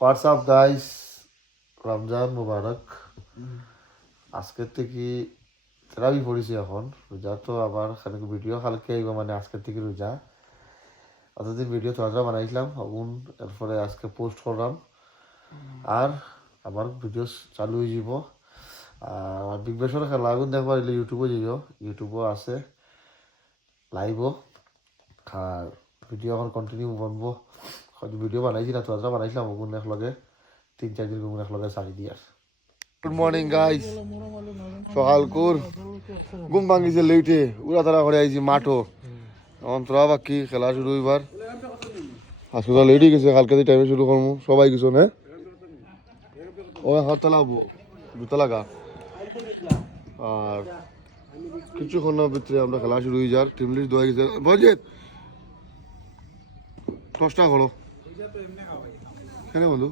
WhatsApp guys, Ramzan মুবারক। আজকের থেকে তেরাবি পড়েছি এখন রোজা, তো আবার খানিক ভিডিও কালকে আইব, মানে আজকের থেকে রোজা। অতদিন ভিডিও তোরা বানাইছিলাম আগুন, এরপরে আজকে পোস্ট করলাম আর আবার ভিডিও চালু হয়ে যাব। আর বিগ ব্যাশের খেলা আগুন দেখবার এলে ইউটিউবে যাইও, ইউটিউবও আছে লাইভও। আর ভিডিও এখন কন্টিনিউ বানবো। ভিডিও বানাইছি না, তোরা বানাইছিলাম আগুন একলগে 3-4 দিন গুণ একলগে চালি দিয়ার। গুড মর্নিং গাইস, সকাল কুর ঘুম ভাঙিছে লেটে, উড়াতাড়া করে আইছি মাঠও। এখন তোরা বাকি খেলা শুরু হইবার। আজকে তো লেটই গেছে, কালকে টাইমে শুরু করবো। সবাই কিছু না ও হাততলা দুতলা গা। আর কিছুক্ষণের ভিতরে আমরা খেলা শুরু হয়ে যার। টিম লিস্ট দেওয়া গেছে। বজিত টসটা করো কেন বন্ধু?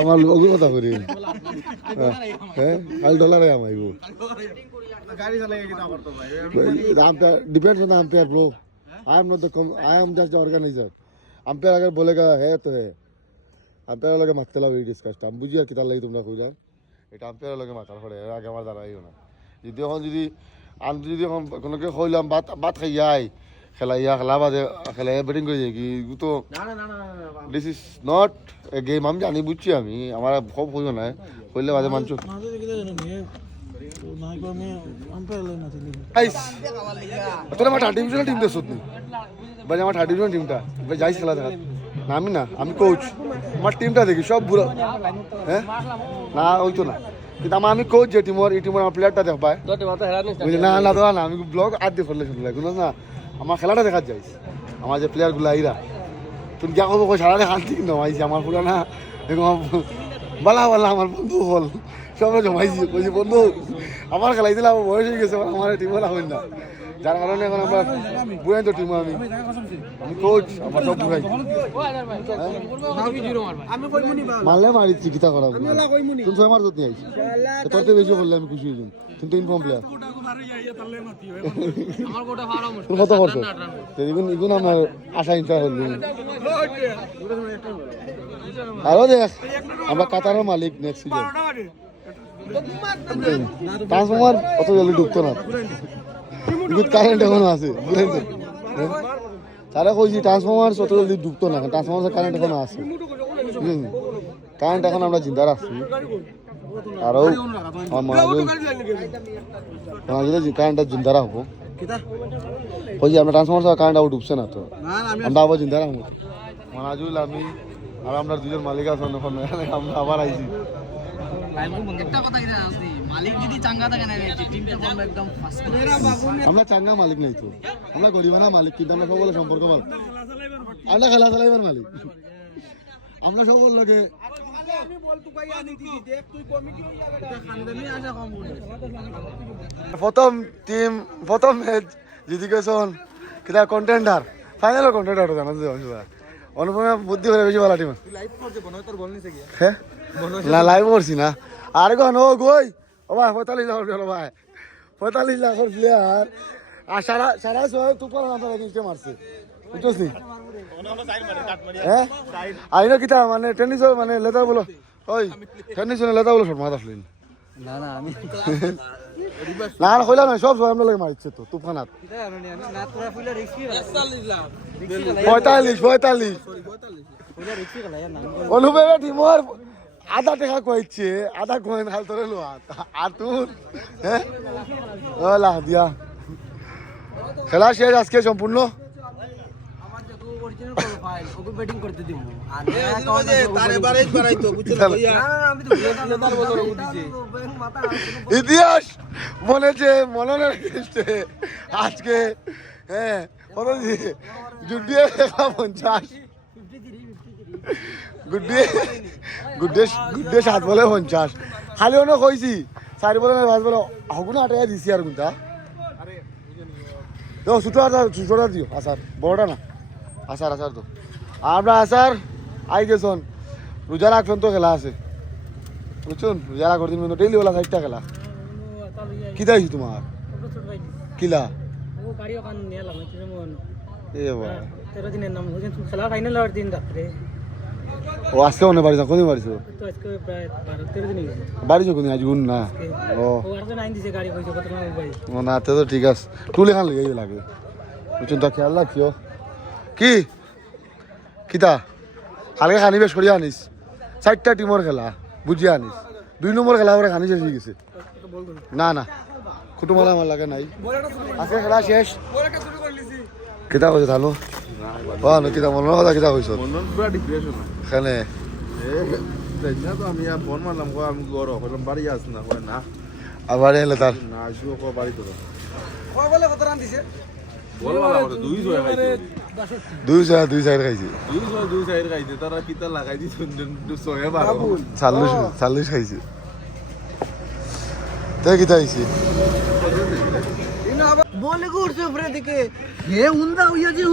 আমার অভিজ্ঞতা করি হ্যাঁ, কাল ডলারে আমাইব। Depends on the umpire bro, I am not the I am just the organiser. Umpire अगर बोलेगा है तो है, अंपायर लगे मारते लाओ এই ডিসকাসটা আমি বুঝি আর কি তার লাগি তোমরা কইলাম। এটা আম্পায়ার লগে মাথার পড়ে, এর আগে আমার দাঁড়াইও না। যদি আমি যদি এখন কোনোকে কইলাম বাত খাই যাই খেলাইয়া খেলা বাদে খেলাইয়া ব্যাটিং করে যাই কি তো this is not a game. আমি জানি বুঝছি, আমি আমার খুব হইও না কইলে বাদে মানছ। তোরা আমার থার্ড ডিভিশনের টিম দেখছ তুই ভাই? আমার থার্ড ডিভিশন টিমটা ভাই যাইস খেলা দেখা না। আমি না, আমি কোচ, আমার টিমটা দেখি সব বুড়ো। হ্যাঁ না ওই তো না, কিন্তু আমি কোচ যে টিমর এই টিমর আমার প্লেয়ারটা দেখ পায় না না তো না। আমি ব্লগ আর দিয়ে ফেললে শুনলে কোনো না, আমার খেলাটা দেখার যাইস। আমার যে প্লেয়ারগুলো আইরা তুমি যা করবো সারা দেখা নমাইছি আমার পুরো না বালা বালা আমার বন্ধু হল সব জমাইছি। বলছি বন্ধু আমার খেলাই দিলে আমার বয়স হয়ে গেছে, আমার টিম হলা হইল না, যার কারণে এখন আমরা বুড়াই তো টিম। আমি কোচ, আমার সব বুড়াই মারলে মারি চিকিৎসা করা তুমি ছয় মার যদি আইছি তোর তো বেশি করলে আমি খুশি হয়ে যাই। কিন্তু ইনফর্ম প্লেয়ার কত করছো এগুন আমার আশা ইনশা হল। আরো দেখ আমরা কাতারের মালিক নেক্সট সিজন। ট্রান্সফর্মার অত জলদি ঢুকতো না, কারেন্ট এখনো আছে বুঝলেন। তারা কইছি ট্রান্সফর্মার অত জলদি ঢুকতো না, ট্রান্সফর্মার কারেন্ট এখনো আছে। কারেন্ট এখন আমরা চিন্তা রাখছি। আরও কারেন্টটা চিন্তা রাখবো। কইছি আমরা ট্রান্সফর্মার কারেন্ট আবার ঢুকছে না, তো আমরা আবার চিন্তা রাখবো। মানাজুল আমি আর আমরা দুজন মালিক আছেন, আমরা আবার আইছি। আমরা চাঙ্গা মালিক নাই তো, আমরা গরিবানা মালিক, কিন্তু আমরা সকলের সম্পর্ক ভালো। আমরা খেলা চালাইবার মালিক, আমরা সকল লোকে প্রথম টিম প্রথম ম্যাচ জিতি গেছেন কিনা কন্টেন্ডার, ফাইনালের কন্টেন্ডার জানা যায়। অনুপমা বুদ্ধি করে বেশি ভালো টিম। হ্যাঁ না লাইভ করছি না। আর কোন ও গই ও ভাই 45 লাখ হলো ভাই, 45 লাখের প্লেয়ার। আর সারা সারা সময় তুপার আমরা মারছে বুঝছিস। হ্যাঁ আইনো কিতা মানে টেনিস মানে লেদার বলো, ওই টেনিস লেদার বলো সব মাথা ফেলিন। না না আমি না না কইলা না, সব সময় আমরা লাগে মারছে তো তুফানাত। 45 অনুভবে টিমর আধা টাকা কইছে, আধা কইন হাল ধরে লো আর তুই। হ্যাঁ ওলা দিয়া খেলা শেষ আজকে সম্পূর্ণ। ইতিহাস বলেছে মনে আজকে। হ্যাঁ জুডিয়ে 50, গুড্ডে 7 বলে 50। খালি অন্য কইছি 4 বলে 5 বলে হগুনা 8 টাকা দিছি। আর কোনটা ছোটা দিও আসার, বড়টা না আসার। আসার তো আমরা আসার আই গেছন। রোজা রাখবেন তো খেলা আছে বুঝছেন, রোজা রাখ দিন ডেইলি ওলা 60টা খেলা। কি দাইছি তোমার কিলা এ বাবা 13 দিনের নাম হয়েছে খেলা ফাইনাল হওয়ার দিন রাত্রে ও আজকে মনে বাড়ি কোন বাড়িছো তো আজকে প্রায় 12-13 দিন হয়েছে বাড়িছো কোন আজ গুণ না ও ও আর তো নাইন দিছে গাড়ি কইছে কত টাকা ভাই ও না তো ঠিক আছে টুলে খান লই লাগে বুঝুন তা খেয়াল রাখিও কি কিতা কালকে খানি বেশ করিয়া আনিস 4টা টিমর খেলা বুঝিয়া আনিস 2 নম্বর খেলা করে খানি শেষ হয়ে গেছে না না কুটুমালা আমার লাগে নাই আজকে খেলা শেষ কিতা কইছ থানো ও না কিতা মনের কথা কিতা কইছ মনন পুরা ডিপ্রেশন খানে না তো আমি আর ফোন মারলাম কো আমি গর হলাম বাড়ি আস না কই না আবার এলে তার না আসবো কো বাড়ি তো কয় বলে কত রান দিছে বল বলা করে 200 খাইছে 2 সাইড খাইছি 200 সাইড খাইছে তারা কিতা লাগাই দিছ 212 40 খাইছি তাই কিতা আইছি বলে গো উঠছে উপরে দিকে হে উন্দা হইয়া যে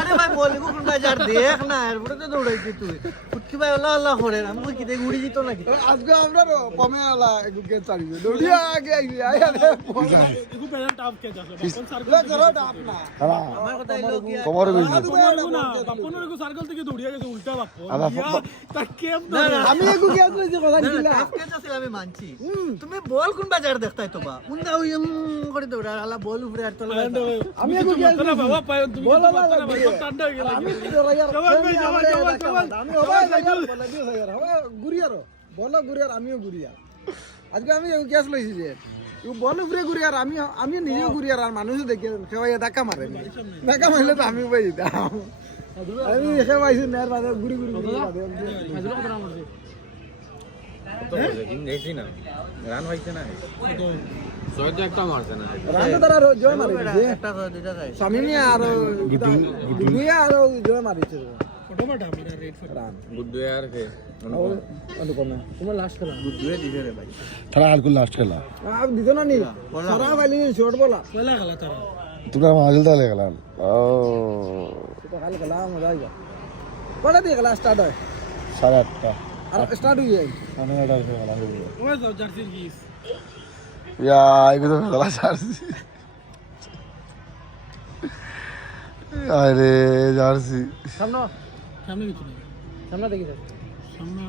আরে ভাই বলে গো কোন বাজার দেখ না এর উপরে তো দৌড়াইছিস তুই ফুটকি ভাই আল্লাহ আল্লাহ করে আমি কই কি দেখি উড়ি যেত নাকি আজকে আমরা কমে আলা এগুকে চালিয়ে দৌড়িয়া আগে আই আরে এগু পেলেন টাপ কে যাচ্ছে বাপন সার্কেল ধরো ডাপ না আমার কথা হইলো কি কোমর গইছি না বাপন এগু সার্কেল থেকে দৌড়িয়া গেছে উল্টা বাপন আবার তা কেম আমি এগুকে আসলে যে কথা দিলা টাপকে যাচ্ছে আমি মানছি তুমি বল কোন বাজার দেখতাই তো বা উন্দা হইয়া করে দৌড়া আল্লাহ বল উপরে আর তলে আমি এগুকে আসলে বাবা পায় তুমি বল ঠান্ডা হয়ে গেল আমি আমি বলে দিও স্যার হবে গুরিয়ারো বলো গুরিয়ার আমিও গুরিয়ার আজকে আমি এগুকে আসলে যে বল উপরে গুরিয়ার আমি নিজেও গুরিয়ার আর মানুষ দেখে সবাই ধাক্কা মারে ধাক্কা মারলে তো আমি পাই দিতাম আমি এসে পাইছি না বাদে গুড়ি গুড়ি রান তো তারা জয় মারিছে একটা দুইটা যায় স্বামী আর গুডুয়া আর জয় মারিছে ফটোমাটা আমরা রেড রান গুড ইয়ার কে অনুপমা তোমার লাস্ট খেলা গুডুয়ে দিছে রে ভাই তারা আর কোন লাস্ট খেলা আব দিত না নি সারা বাইলি শর্ট বলা পয়লা খেলা তারা তোরা মাজিল তালে গেলাম ও তো কাল খেলা মজা আইবা কোটা দিয়ে খেলা স্টার্ট হয় 8:30 আর স্টার্ট হয়ে যায় আমি এটা খেলা হইব ওই যাও জার্সির গিস ইয়া এগুলো খেলা ছাড়ছি আরে জার্সি সামনে সামনে কিছু নেই সামনে দেখি যাচ্ছে সামনে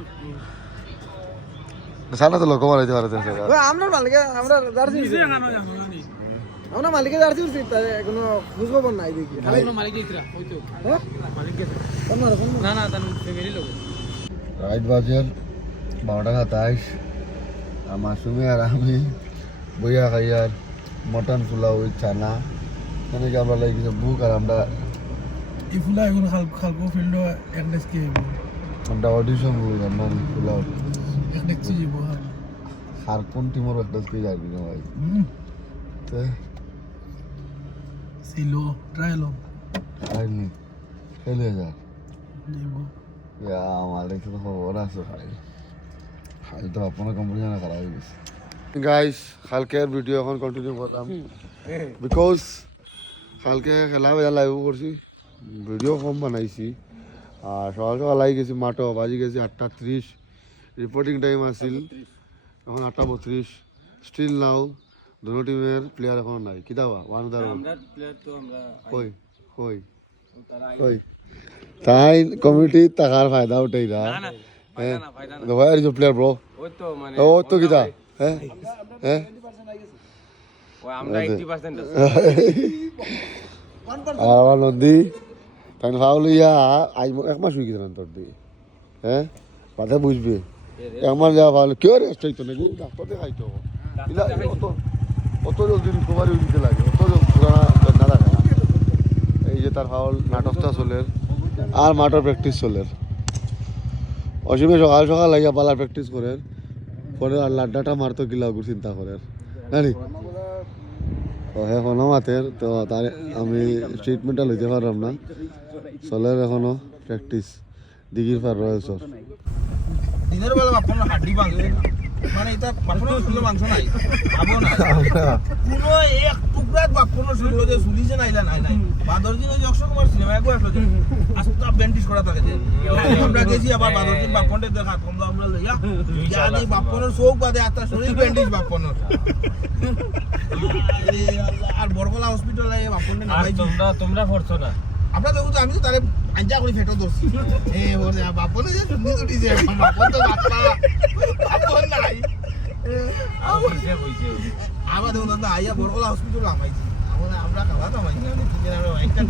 সামনে তো লোক মারাইতে পারে আমরা মালিকে আমরা জার্সি নিজে জানো জানো নি আমরা মালিকে জার্সি উঠছি কোনো খোঁজখবর নাই দেখি খালি কোনো মালিক গেছিরা ওই তো হ্যাঁ মালিক গেছে তোমার কোন না না তার ফ্যামিলি লোক রাইট বাজার 12:27 আর মাসুমি আর আমি বইয়া খাইয়ার মটন পোলাও ওই চানা এনেকে আমরা লাগি বুক আর আমরা ইফুলা এখন খালকো ফিল্ড এক ডেস্ক কি আমরা অডিশন বুক আমরা পোলাও এক ডেস্ক যাব আর কোন টিমর একটা কি যাবি না ভাই তো সিলো ট্রায়ালো আইনি খেলে যা যাব ইয়া আমার দেখতে তো খবর আছে ভাই হাল তো আপনার কোম্পানি না খারাপ হয়ে গেছে গাইস কালকের ভিডিও এখন কন্টিনিউ করতাম বিকজ কালকে খেলা বেলা লাইভ করছি ভিডিও কম বানাইছি আর সকাল সকাল আই গেছি মাঠও বাজি গেছি 8:30 রিপোর্টিং টাইম আসছিল এখন 8:32 স্টিল নাও দুটো টিমের প্লেয়ার এখন নাই কি দাবা ওয়ান দার কই কই কই তাই কমিটি টাকার ফায়দা উঠাই না হ্যাঁ ভাই আর প্লেয়ার ব্রো ওই তো মানে ও তো কিটা হ্যাঁ হ্যাঁ ওই আমরা 80% আছে আর নদী তাই ফাউল ইয়া আজ এক মাস হয়ে গেছে তোর দিকে হ্যাঁ কথা বুঝবে এক মাস যাওয়া ফাউল কেউ রেস্ট হইতো নাকি ডাক্তার দেখাইতো ইলা অত জলদি রিকভারি দিতে লাগে অত পুরানা না থাকে এই যে তার ফাউল নাটকটা চলের আর মাঠের প্র্যাকটিস চলের অসীমে সকাল সকাল লাগিয়া পালার প্র্যাকটিস করেন পরে আর লাড্ডাটা মারতো কিলা চিন্তা করেন জানি ও এখনো মাতের তো তার আমি ট্রিটমেন্টটা লইতে পারলাম না চলের এখনো প্র্যাকটিস দিঘির পার রয়েছে দিনের বেলা বাপন হাড্ডি ভাঙে মানে এটা বাপন ফুলে মাংস নাই খাবো না পুরো এক টুক পুরা বাপন শুনল যে শুনিছে না ইলা নাই নাই বাদর দিন ওই যে অক্ষয় কুমার সিনেমা একবার আসলো যে আস্তা ব্যান্ডিশ করা থাকে যে আমরা গেছি আবার বাদর দিন বাপনটা দেখা তোমরা আমরা লইয়া জানি বাপনের চোখ বাদে আত্মা শরীর ব্যান্ডিশ বাপনের আর বরগলা হসপিটালে বাপনটা নামাই তোমরা পড়ছো না আমরা দেখো তো আমি তো তারে আঞ্জা করে ফেটো দছি ওরে বাপনে যে তুমি তো দিছে বাপন তো বাপন নাই আবার দেখুন দাদা আইয়া বরগলা হসপিটাল আমাইছি আমরা খাওয়া দামাইছি আমি তিনজন আমরা একটা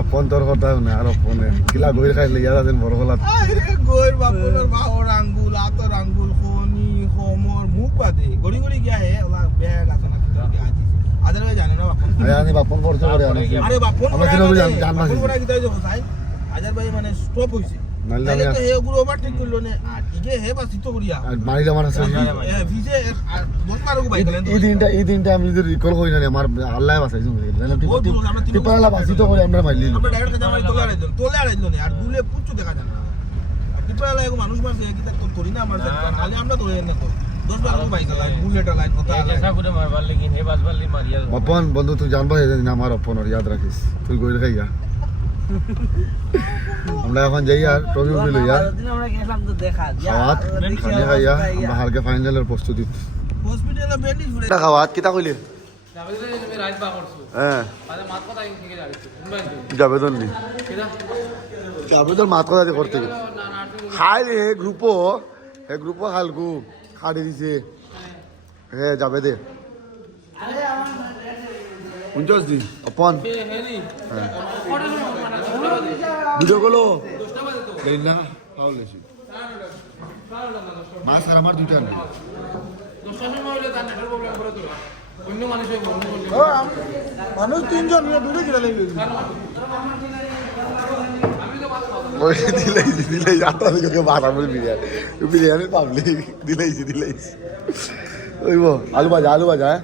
আপন তোর কথা না আর ফোনে কিলা গই খাইলে ইয়ারা দেন বড় গলা আরে গোর বাপনের বাহর আঙ্গুল আতর আঙ্গুল খনি খমর মুখ বাদে গড়ি গড়ি গিয়া হে ওলা ব্যাগ আছে না কি আজি আদার ভাই জানে না বাপন আরে বাপন পড়ছে করে আরে বাপন আমরা কিলো জান না বাপন কি তাই যাবো সাই আদার ভাই মানে স্টপ হইছে নাইলে তাহলে তো হে গুলো ওভারটেক করলো না আর ঠিকই হে বাস তো করিয়া মারিলে আমার আছে ভিজে 10 মারো বাই গেলেন এই দিনটা আমি যদি রিকল করি না আমার আল্লাহ বাঁচাইছে টিপালা বাঁচি তো করে আমরা মারলি আমরা ডাইরেক্ট কাজে মারি তোলে আড়াইলো না আর দুলে পুচ্ছু দেখা যায় না টিপালা এক মানুষ মারছে কি তার তোরি না মারছে নালে আমরা ধরে এনে তো 10 মারো বাই গেলেন বুলেট লাইন কথা ऐसा করে মারবার लेकिन হে বাজবালি মারিয়া অপন বন্ধু তুই জানবা না আমার অপন আর ইয়াদ রাখিস তুই গইল খাইয়া আমরা এখন যাই আর ট্রফি উঠে লইয়া আমরা গেলাম তো দেখা খাওয়াত খালি খাইয়া আমরা হালকা ফাইনালের প্রস্তুতি হসপিটালে ব্যান্ডেজ ফুরে খাওয়াত কিতা কইলে হ্যাঁ যাবেদন নি যাবেদন মাত কথা করতে খাই রে হে গ্রুপ হালকু খাড়ি দিছে হ্যাঁ যাবে দে শুনছস দি অপন হ্যাঁ ভিডিও গুলো দেই না পাউলেছি মাছ আর আমার দুইটা না মানুষ তিনজন দূরে গিয়ে লেগে দিলাই আপনাদেরকে বাড়া বলে বিরিয়ানি পাবলিক দিলাইছি ওইব আলু ভাজা হ্যাঁ